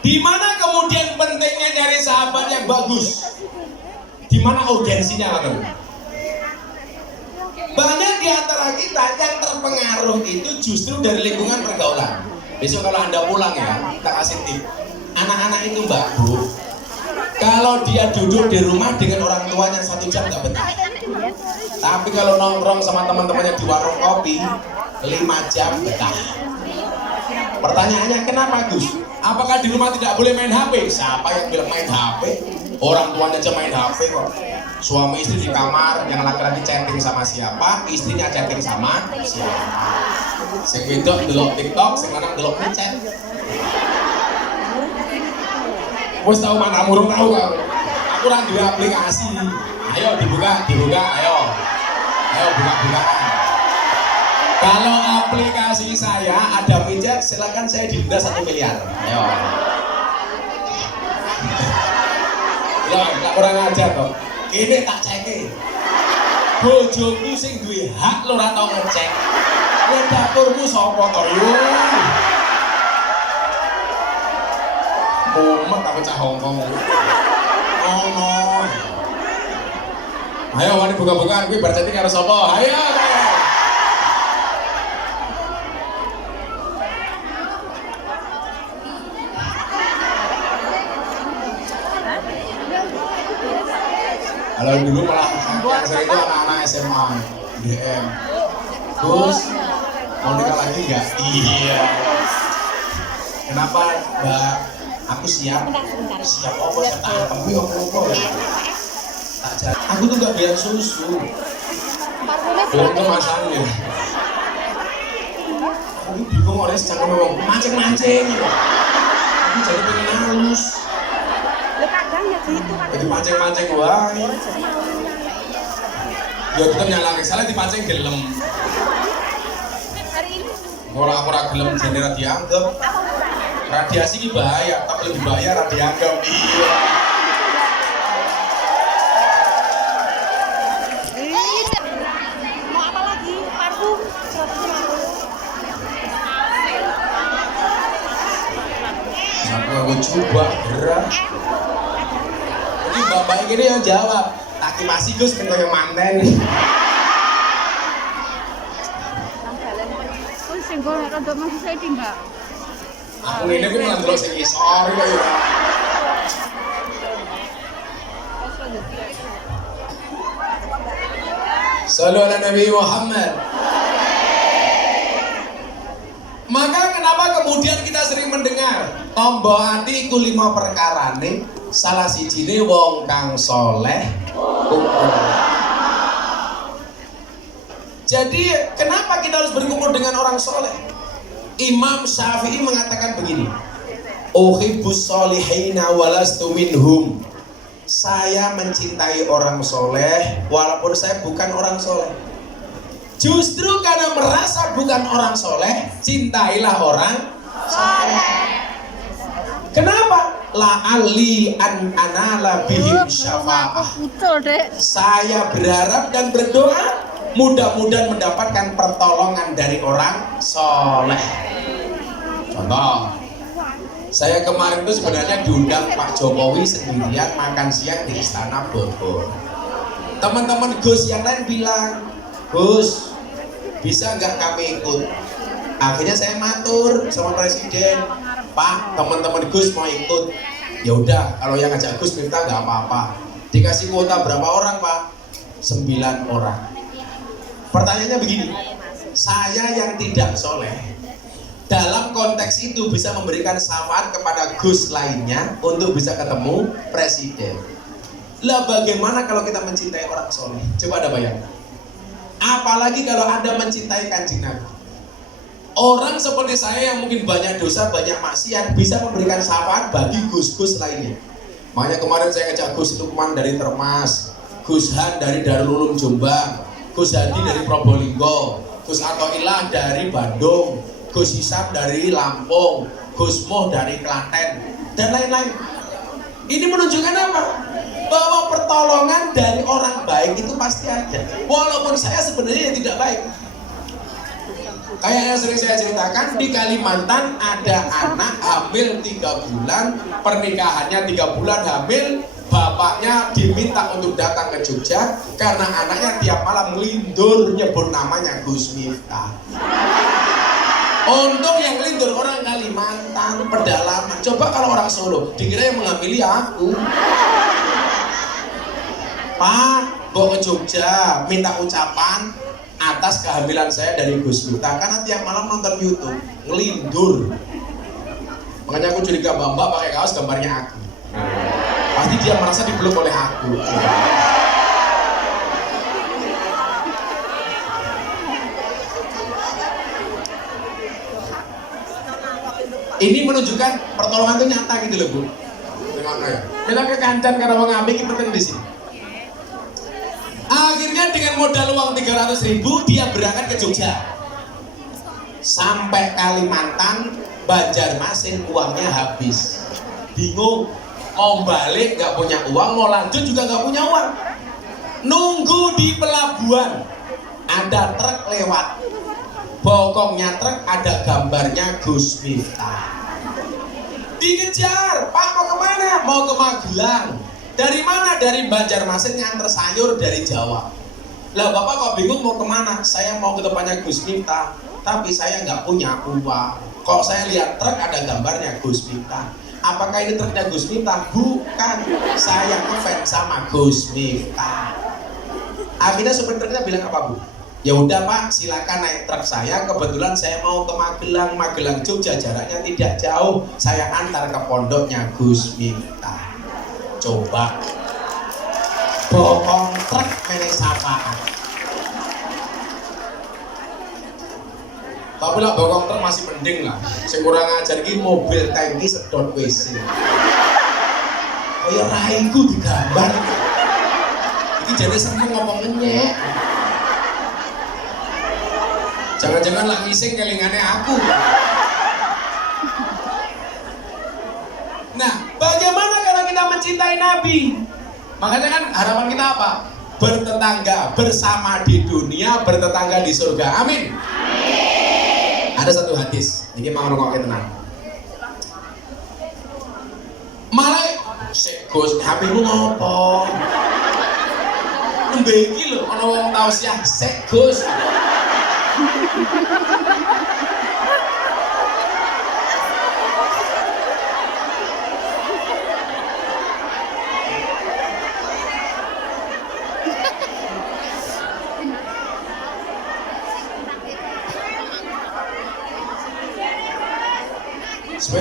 di mana kemudian pentingnya nyari sahabat yang bagus? Di mana urgensinya kan? Banyak di antara kita yang terpengaruh itu justru dari lingkungan pergaulan. Besok kalau Anda pulang ya, kita kasih tip. Anak-anak itu Mbak Bu, kalau dia duduk di rumah dengan orang tuanya 1 jam nggak betah. Tapi kalau nongkrong sama teman-temannya di warung kopi 5 jam betah. Pertanyaannya kenapa Gus? Apakah di rumah tidak boleh main HP? Siapa yang bilang main HP? Orang tuanya aja main HP kok. Suami istri di kamar, yang laki-laki chatting sama siapa, istrinya chatting sama siapa. Sing wedok delok TikTok, sing lanang delok chat. Wes tahu mana murung tahu kau. Aku ora duwe aplikasi. Ayo dibuka, ayo. Ayo buka-bukaan. Kalau aplikasi saya ada micet, silakan saya didenda 1 miliar. Ayo. Ya, nggak kurang ajar kok. Ini tak cek. Bojoku sing duwe hak lo ora tau ngecek. Kowe dapurmu sapa to yo? Mumet aku cah Hongkong. Oh no. Ayo wani buka-bukaan kuwi bar chatting karo sapa? Ayo. Kalau dulu malah yang sering itu anak-anak SMA DM. Terus mau nikah lagi nggak? Iya. Kenapa Mbak? Aku siap. Siap apa? Saya tahan tapi apa? Tak jadi. Aku tuh nggak biar susu. Belum kemasannya. Aku bingung orang secara ngomong mancing-mancing. Aku jadi pengen halus. Jadi pancing-pancing wae. Ya tetep nyalahke salah dipancing gelem. Ora gelem jane ra dianggep. Radiasi ini bahaya, tapi lebih bahaya ra dianggep. Iya. Mau apa lagi? Parfum 150. Aku coba berat. Ini bapak ini yang jawab. Taki masih Gus kan yang manten. Aku ini kan malah delok sing isor kok ya. Sallu ala Nabi Muhammad. Maka kenapa kemudian kita sering mendengar tombo ati iku 5 perkarane, salah sijine wong kang soleh kumpul. Jadi kenapa kita harus berkumpul dengan orang soleh? Imam Syafi'i mengatakan begini, uhibbus solihina walastu minhum. Saya mencintai orang soleh walaupun saya bukan orang soleh. Justru karena merasa bukan orang soleh, cintailah orang soleh. Kenapa? La'alli an anala bihim syafa'ah. Saya berharap dan berdoa mudah-mudahan mendapatkan pertolongan dari orang soleh. Contoh, Saya kemarin itu sebenarnya diundang Pak Jokowi sendirian makan siang di Istana Bogor. Teman-teman Gus yang lain bilang, Gus, bisa nggak kami ikut? Akhirnya saya matur sama Presiden, Pak, teman-teman Gus mau ikut. Ya udah, kalau yang ngajak Gus Miftah nggak apa-apa. Dikasih kuota berapa orang, Pak? 9 orang. Pertanyaannya begini, saya yang tidak soleh dalam konteks itu bisa memberikan syafaat kepada Gus lainnya untuk bisa ketemu Presiden. Lah bagaimana kalau kita mencintai orang soleh? Coba Anda bayangkan. Apalagi kalau Anda mencintai Kanjeng Nabi. Orang seperti saya yang mungkin banyak dosa, banyak maksiat bisa memberikan syafaat bagi Gus-Gus lainnya. Makanya kemarin saya ngajak Gus Lukman dari Termas, Gus Han dari Darul Ulum Jombang, Gus Hadi dari Probolinggo, Gus Atoilah dari Bandung, Gus Hisam dari Lampung, Gus Moh dari Klaten, dan lain-lain. Ini menunjukkan apa? Bahwa pertolongan dari orang baik itu pasti ada. Walaupun saya sebenarnya tidak baik. Kayak yang sering saya ceritakan, di Kalimantan ada anak hamil 3 bulan, pernikahannya 3 bulan hamil, bapaknya diminta untuk datang ke Jogja karena anaknya tiap malam ngelindur nyebut namanya Gus Miftah. Untung yang ngelindur orang Kalimantan, pedalaman. Coba kalau orang Solo, dikira yang menghamili aku. Pak, bawa ke Jogja, minta ucapan atas kehamilan saya dari Gus Miftah karena tiap malam nonton YouTube, ngelindur. Makanya aku curiga Mbak pakai kaos gambarnya aku. Pasti dia merasa dipeluk oleh aku. Ini menunjukkan pertolongan itu nyata gitu loh Bu. Kita ke Kancan karena mau ngambil penting di sini. Akhirnya dengan modal uang 300.000 dia berangkat ke Jogja. Sampai Kalimantan, Banjarmasin uangnya habis. Bingung, mau balik nggak punya uang, mau lanjut juga nggak punya uang. Nunggu di pelabuhan, ada truk lewat. Bokongnya truk ada gambarnya Gus Miftah. Dikejar, Pak mau kemana? Mau ke Magelang. Dari mana? Dari Banjarmasin nganter sayur dari Jawa. Lah Bapak kok bingung mau kemana? Saya mau ke tempatnya Gus Miftah, tapi saya nggak punya uang. Kok saya lihat truk ada gambarnya Gus Miftah. Apakah ini truknya Gus Miftah? Bukan. Saya ngefans sama Gus Miftah. Akhirnya supir truknya bilang apa Bu? Ya udah Pak, silakan naik truk saya. Kebetulan saya mau ke Magelang, Magelang Jogja jaraknya tidak jauh. Saya antar ke pondoknya Gus Miftah. Coba, bokong truk meneh sapaan. Tapi lah bokong truk masih mending lah. Sing kurang ajar iki mobil tangki sedot WC. Kaya raiku digambar. Iki jane seneng ngomong nyek. Jangan-jangan lagi ngising kelingannya aku. Nah, bagaimana kalau kita mencintai Nabi? Makanya kan harapan kita apa? Bertetangga bersama di dunia, bertetangga di surga. Amin. Amin. Ada satu hadis, ini mau ngomongin tenang. Malah, Gus, HP-mu ngopo? Nembe iki lho, ana wong tausiah, Gus.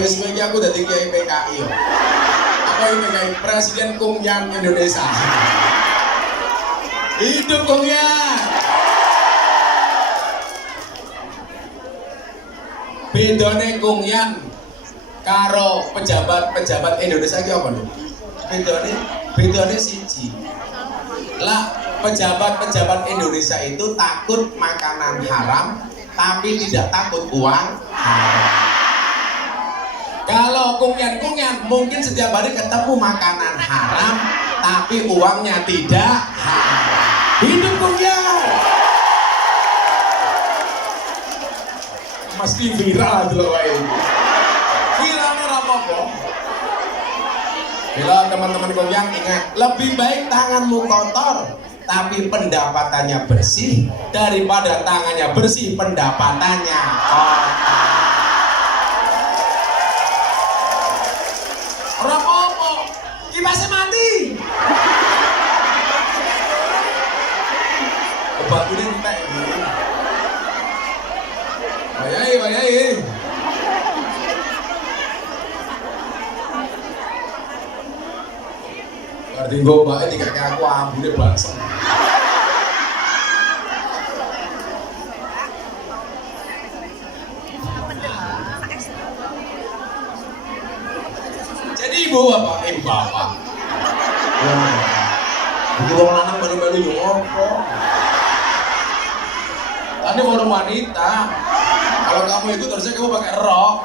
Sebagai aku dari Kiai PKI yo. Apa ini kayak Presiden Kumyan Indonesia? Hidup Kumyan. Bedone Kumyan karo pejabat Indonesia iki apa lho? Bedone siji. Lah pejabat Indonesia itu takut makanan haram tapi tidak takut uang haram. Kalau Kumyan mungkin setiap hari ketemu makanan haram tapi uangnya tidak haram. Hidup Kumyan. Mesti viral dulu wae. Viralnya apa? Bila teman-teman goyang ingat, lebih baik tanganmu kotor tapi pendapatannya bersih daripada tangannya bersih pendapatannya kotor. Ora apa-apa, kipasnya mati. Kebakunin entek iki. Bayai. Berarti gue mbaknya dikasih aku ambune balsem. Jadi ibu apa? Ibu bapak. Itu orang lanang melu-melu yo ngopo? Tadi forum wanita. Kalau kamu itu terusnya kamu pakai rok.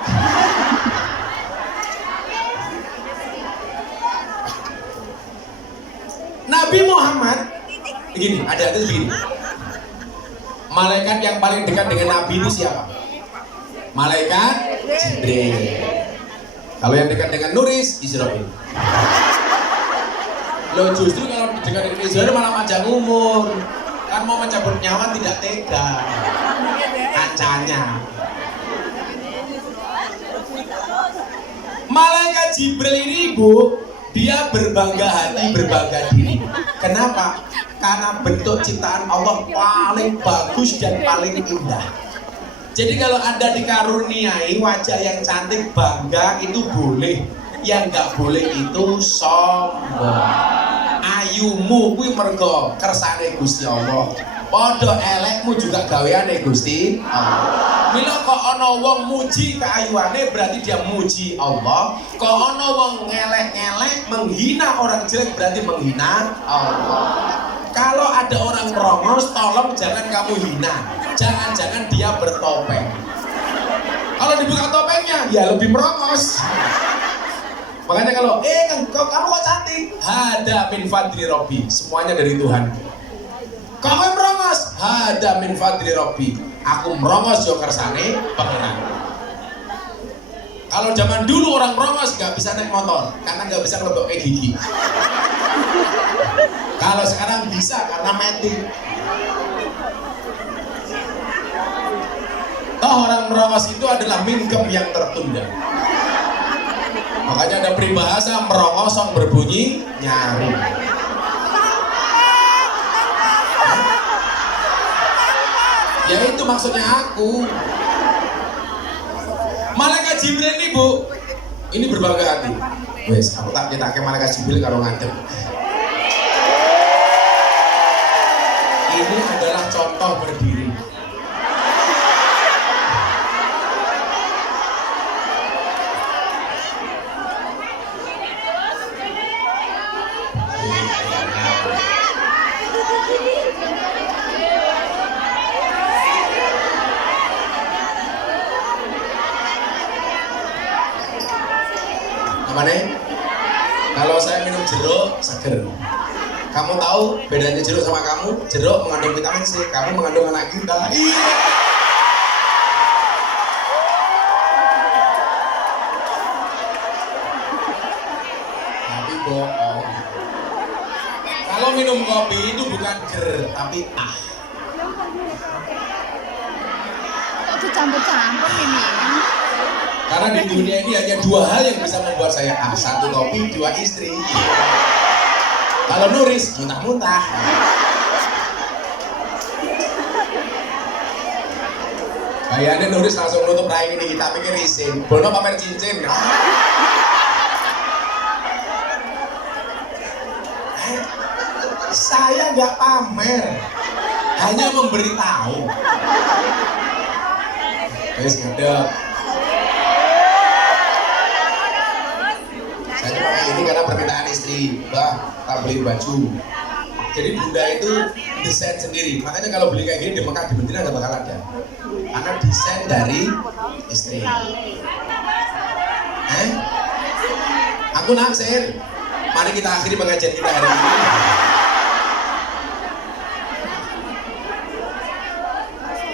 Nabi Muhammad begini, ada begini. Malaikat yang paling dekat dengan Nabi itu siapa? Malaikat Jibril. Kalau yang dekat dengan Nuris, Israfil. Loh justru kalau dekat dengan Israfil malah panjang umur. Kan mau mencabut nyawa tidak tega. Kancanya. Malaikat Jibril ini ibu, dia berbangga hati, berbangga diri. Kenapa? Karena bentuk ciptaan Allah paling bagus dan paling indah. Jadi kalau Anda dikaruniai wajah yang cantik, bangga itu boleh. Yang nggak boleh itu sombong. Ayumu kuwi mergo kersane Gusti Allah. Padha elekmu juga gaweane Gusti Allah. Mila kok ana wong muji keayuane berarti dia muji Allah. Kok ana wong ngelek-ngelek menghina orang jelek berarti menghina Allah. Kalau ada orang merongos, tolong jangan kamu hina. Jangan-jangan dia bertopeng. Kalau dibuka topengnya, ya lebih merongos. Makanya kalau, kamu kok cantik? Hada min fadli Robbi. Semuanya dari Tuhan. Kamu yang merongos? Hada min fadli Robbi. Aku merongos jo kersane pangeran. Kalau zaman dulu orang merongos nggak bisa naik motor karena nggak bisa ngelebok gigi. Kalau sekarang bisa karena metik. Toh orang merongos itu adalah mingkem yang tertunda. Makanya ada peribahasa merongosong berbunyi nyaring. Ya itu maksudnya aku. Malaikat Jibril ini bu, ini berbangga hati. Wes, aku tak nyetake malaikat Jibril karo ngadep. Ini adalah contoh berdiri. Kalau saya minum jeruk seger. Kamu tahu bedanya jeruk sama kamu? Jeruk mengandung vitamin C, kamu mengandung anak kita. Tapi bohong. Kalau minum kopi itu bukan ger, tapi ah. Kok dicampur-campur ini? Karena di dunia ini hanya dua hal yang bisa membuat saya ah, satu kopi, dua istri. Kalau Nuris, muntah-muntah. Kayaknya Nuris langsung nutup rai ini, kita pikir isin. Bono pamer cincin. Saya nggak pamer, hanya memberitahu. Guys, ngadep. Saya pakai ini karena permintaan istri, Mbak, tak beli baju. Jadi bunda itu desain sendiri. Makanya kalau beli kayak gini di Mekah, di Medina nggak bakal ada. Karena desain dari istri. Aku naksir. Mari kita akhiri pengajian kita hari ini.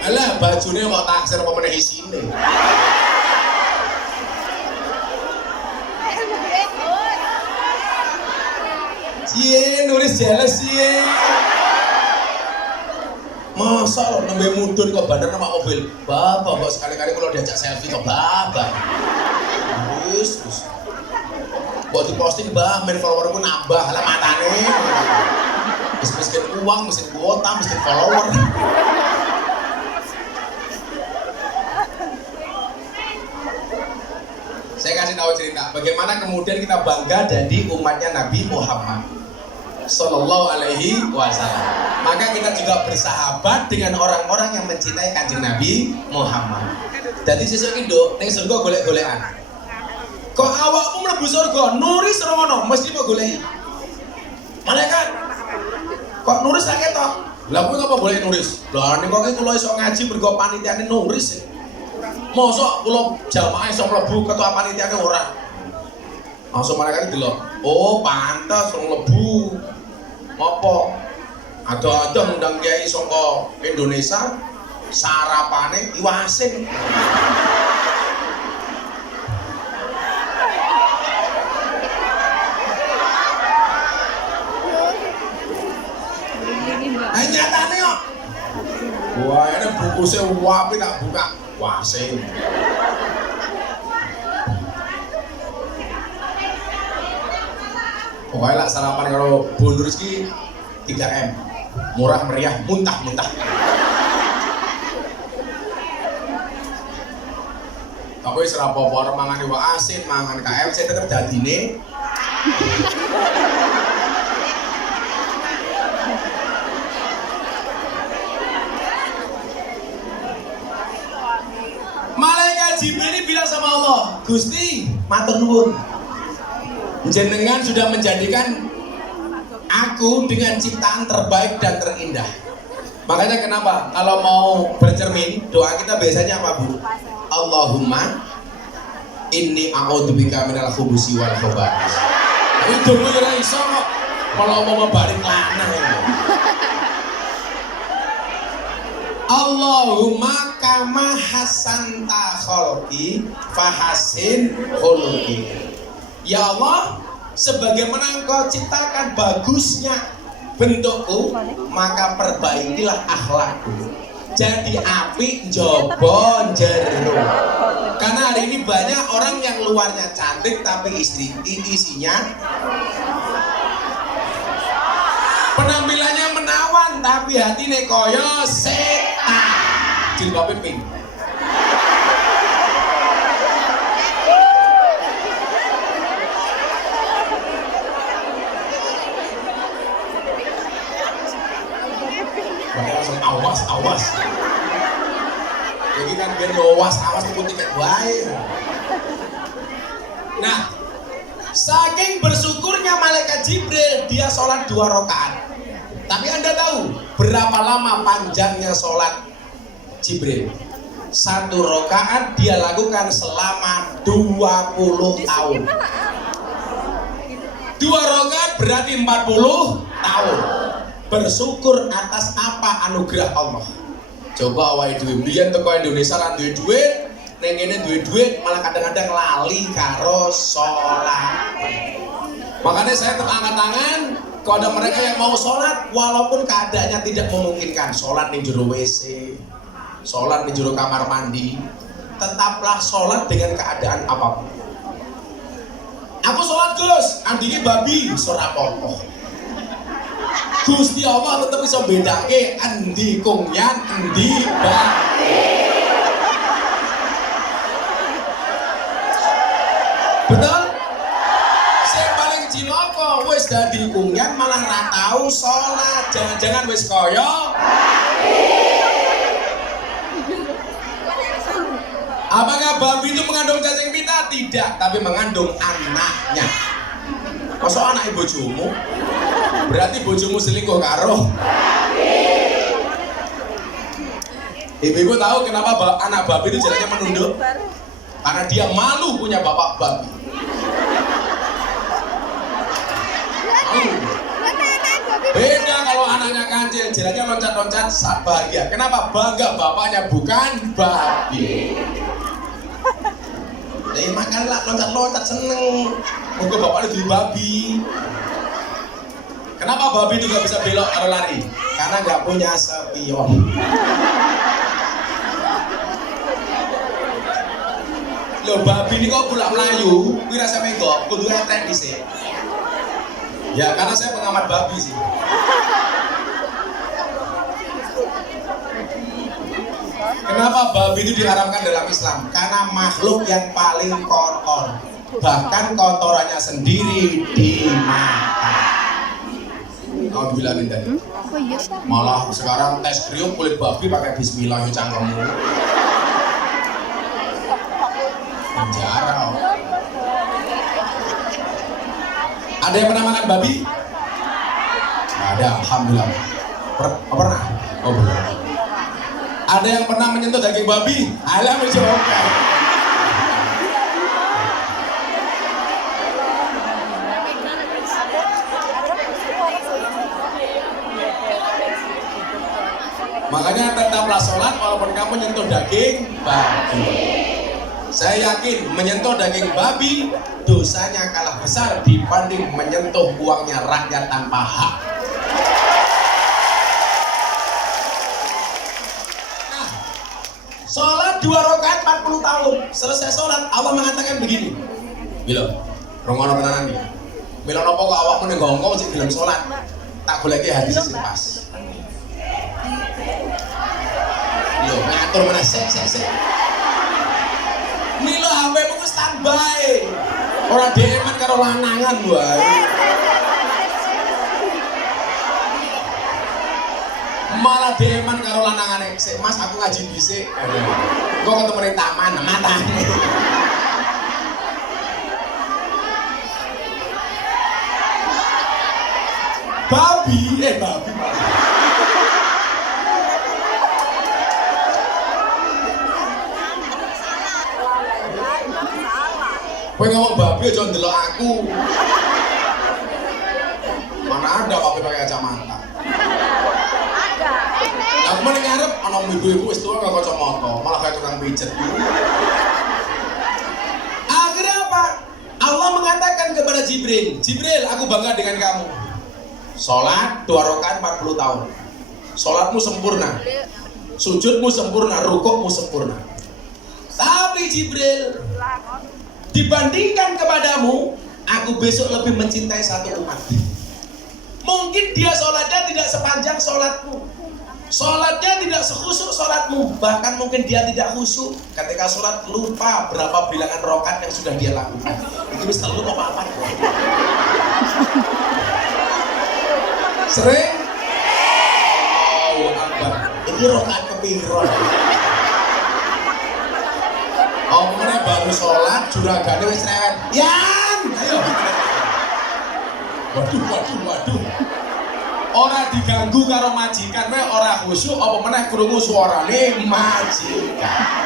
Alah, bajunya mau taksir apa meneh isine. jelas sih. Masa lo nembe mudun kok bandar nama mobil. Bapak kok sekali-kali kalau diajak selfie kok bapak. Terus. Buat diposting men followerku nambah lah matane. Miskin uang, miskin kuota, miskin follower. Saya kasih tahu cerita bagaimana kemudian kita bangga jadi umatnya Nabi Muhammad Sallallahu Alaihi Wasallam. Maka kita juga bersahabat dengan orang-orang yang mencintai kanjeng Nabi Muhammad. Jadi sesuk Indo ning surga golek-golekan. Kok awakmu mlebu surga nuris rono mesti mau goleki. Malaikat kok nuris tak ketok. Lah kowe ngapa golek nuris? Lah ning kok kula iso ngaji mergo panitiane nuris. Mosok kula jamaah iso mlebu ketua panitiane ora. Langsung malaikat delok. Oh, pantas wong mlebu. Apa? Ada undang kiai saka Indonesia sarapane iwak asin. Nyatane kok. Wah, ini bungkusnya wapi tak buka. Wasin. Pokoknya lah sarapan kalau bundur iki 3M. Murah meriah, muntah-muntah. Tapi wis ora apa-apa mangan iwak asin, mangan KFC tetep dadine. Malaikat Jibril bilang sama Allah, Gusti, matur nuwun. Jenengan sudah menjadikan aku dengan ciptaan terbaik dan terindah. Makanya kenapa kalau mau bercermin doa kita biasanya apa Bu? Allahumma inni a'udzubika minal khubusi wal khaba'is. Tapi dongo ora iso kok kalau mau membalik lanang ya. Allahumma kama hasanta khalqi fahasin khuluqi. Ya Allah, sebagaimana Engkau ciptakan bagusnya bentukku, maka perbaikilah akhlakku. Jadi apik njaba jero. Karena hari ini banyak orang yang luarnya cantik tapi isinya penampilannya menawan tapi hatine koyo setan. Jilbabe pink. Langsung awas. Jadi kan biar awas tuh tiket baik. Nah, saking bersyukurnya malaikat Jibril, dia sholat 2 rakaat. Tapi Anda tahu berapa lama panjangnya sholat Jibril? 1 rakaat dia lakukan selama 20 tahun. 2 rakaat berarti 40 tahun. Bersyukur atas apa anugerah Allah. Coba awake dhewe mbiyen teko Indonesia lan duwe duit, ning kene duwe duit malah kadang-kadang lali karo sholat. Makanya saya angkat tangan kalau ada mereka yang mau sholat walaupun keadaannya tidak memungkinkan, sholat di jero WC, sholat di jero kamar mandi, tetaplah sholat dengan keadaan apapun. Aku sholat Gus, andini babi, ora apa-apa. Gusti Allah tetap bisa bedake endi kungyan, endi babi. Betul? Sing paling cilaka wis dadi kungyan malah ra tau salat. Jangan-jangan wis kaya apakah babi itu mengandung cacing pita? Tidak, tapi mengandung anaknya. Masa anak bojomu? Berarti bojomu selingkuh karo ibu tahu kenapa anak babi itu jalannya menunduk? Karena dia malu punya bapak babi. Malu. Beda kalau anaknya kancil, jalannya loncat-loncat bahagia. Kenapa? Bangga bapaknya bukan babi. Jadi makanlah loncat-loncat seneng. Moga bapaknya jadi babi. Kenapa babi itu gak bisa belok atau lari? Karena nggak punya spion. Loh, babi ini kok pulak Melayu, kuwi rasa menggok, kudu entek dhisik. Ya, karena saya pengamat babi sih. Kenapa babi itu diharamkan dalam Islam? Karena makhluk yang paling kotor. Bahkan kotorannya sendiri dimakan. Kau bilangin tadi. Oh iya. Malah sekarang tes kriuk kulit babi pakai bismillah ya cangkemmu. Penjara. Ada yang pernah makan babi? Nggak ada, alhamdulillah. Pernah? Oh belum. Ada yang pernah menyentuh daging babi? Alhamdulillah. Makanya tetaplah sholat walaupun kamu menyentuh daging babi. Saya yakin menyentuh daging babi dosanya kalah besar dibanding menyentuh uangnya rakyat tanpa hak. Nah, sholat 2 rakaat 40 tahun. Selesai sholat Allah mengatakan begini. Bila, rongono tenanan iki. Bila nopo kok awakmu ning gongkong sing gelem sholat. Tak goleki hadis sing pas. Yo, ngatur mana sik. Milo HP-mu ku standby. Ora DM-an karo lanangan wae. Malah DM-an karo lanangane. Sik Mas, aku ngaji dhisik. Kok ketemu ning taman, matane. Babi malah. Kowe ngomong babi aja ndelok aku. Mana ada babi pakai kacamata? Ada. Lah men ngarep ana ibu-ibu wis tuwa gak kacamata, malah kayak tukang pijet. Akhirnya apa? Allah mengatakan kepada Jibril, "Jibril, aku bangga dengan kamu. Salat 2 rakaat 40 tahun. Salatmu sempurna. Sujudmu sempurna, rukukmu sempurna. Tapi Jibril, dibandingkan kepadamu, aku besok lebih mencintai satu umat. Mungkin dia sholatnya tidak sepanjang sholatmu, sholatnya tidak sekhusyuk sholatmu, bahkan mungkin dia tidak khusyuk ketika sholat, lupa berapa bilangan rakaat yang sudah dia lakukan. Itu mesti lu apa-apa. Sering? Oh, Akbar. Ini rakaat kepiro. Omongnya baru sholat, juragane wis rewet. Yan, ayo. Waduh. Ora diganggu karo majikan, wae ora khusyuk, apa meneh krungu suarane majikan.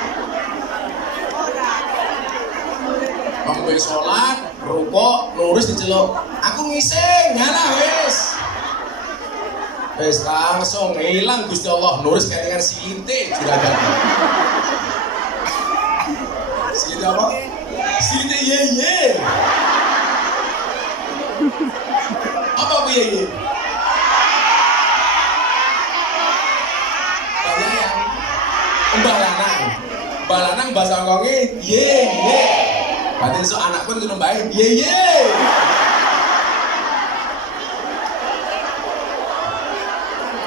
Mangke sholat, rukuk, lurus diceluk. Aku ngising, ngalah wis. Wis langsung hilang Gusti Allah, nuris kelingan sinte juragane. Sini apa? Sini ye. Apa bu ye? Bayang. Mbah Lanang bahasa Hongkonge ye. Berarti so anak pun kudu mbae ye.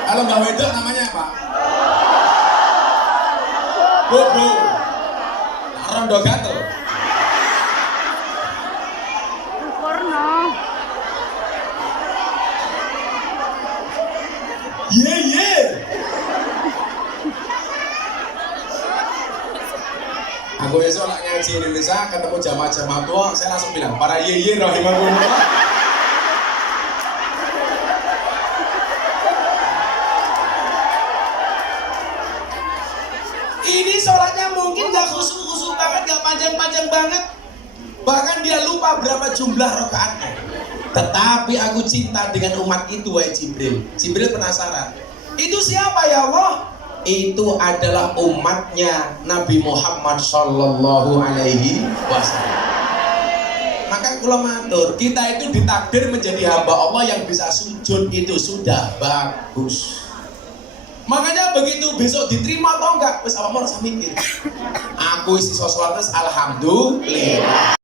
Kalau Mbah Wedok namanya apa? Bobo. Rondo gatel. Porno. Ye. Aku besok lagi ngaji Indonesia ketemu jamaah-jamaah tua, saya langsung bilang para ye rahimahullah. Ini sholatnya mungkin gak khusyuk banget, gak panjang-panjang banget. Bahkan dia lupa berapa jumlah rakaatnya. Tetapi aku cinta dengan umat itu, wahai Jibril. Jibril penasaran. Itu siapa ya Allah? Itu adalah umatnya Nabi Muhammad Sallallahu Alaihi Wasallam. Maka kula matur, kita itu ditakdir menjadi hamba Allah yang bisa sujud itu sudah bagus. Makanya begitu besok diterima atau enggak, wis apa mau rasa mikir. Aku isi sholat alhamdulillah.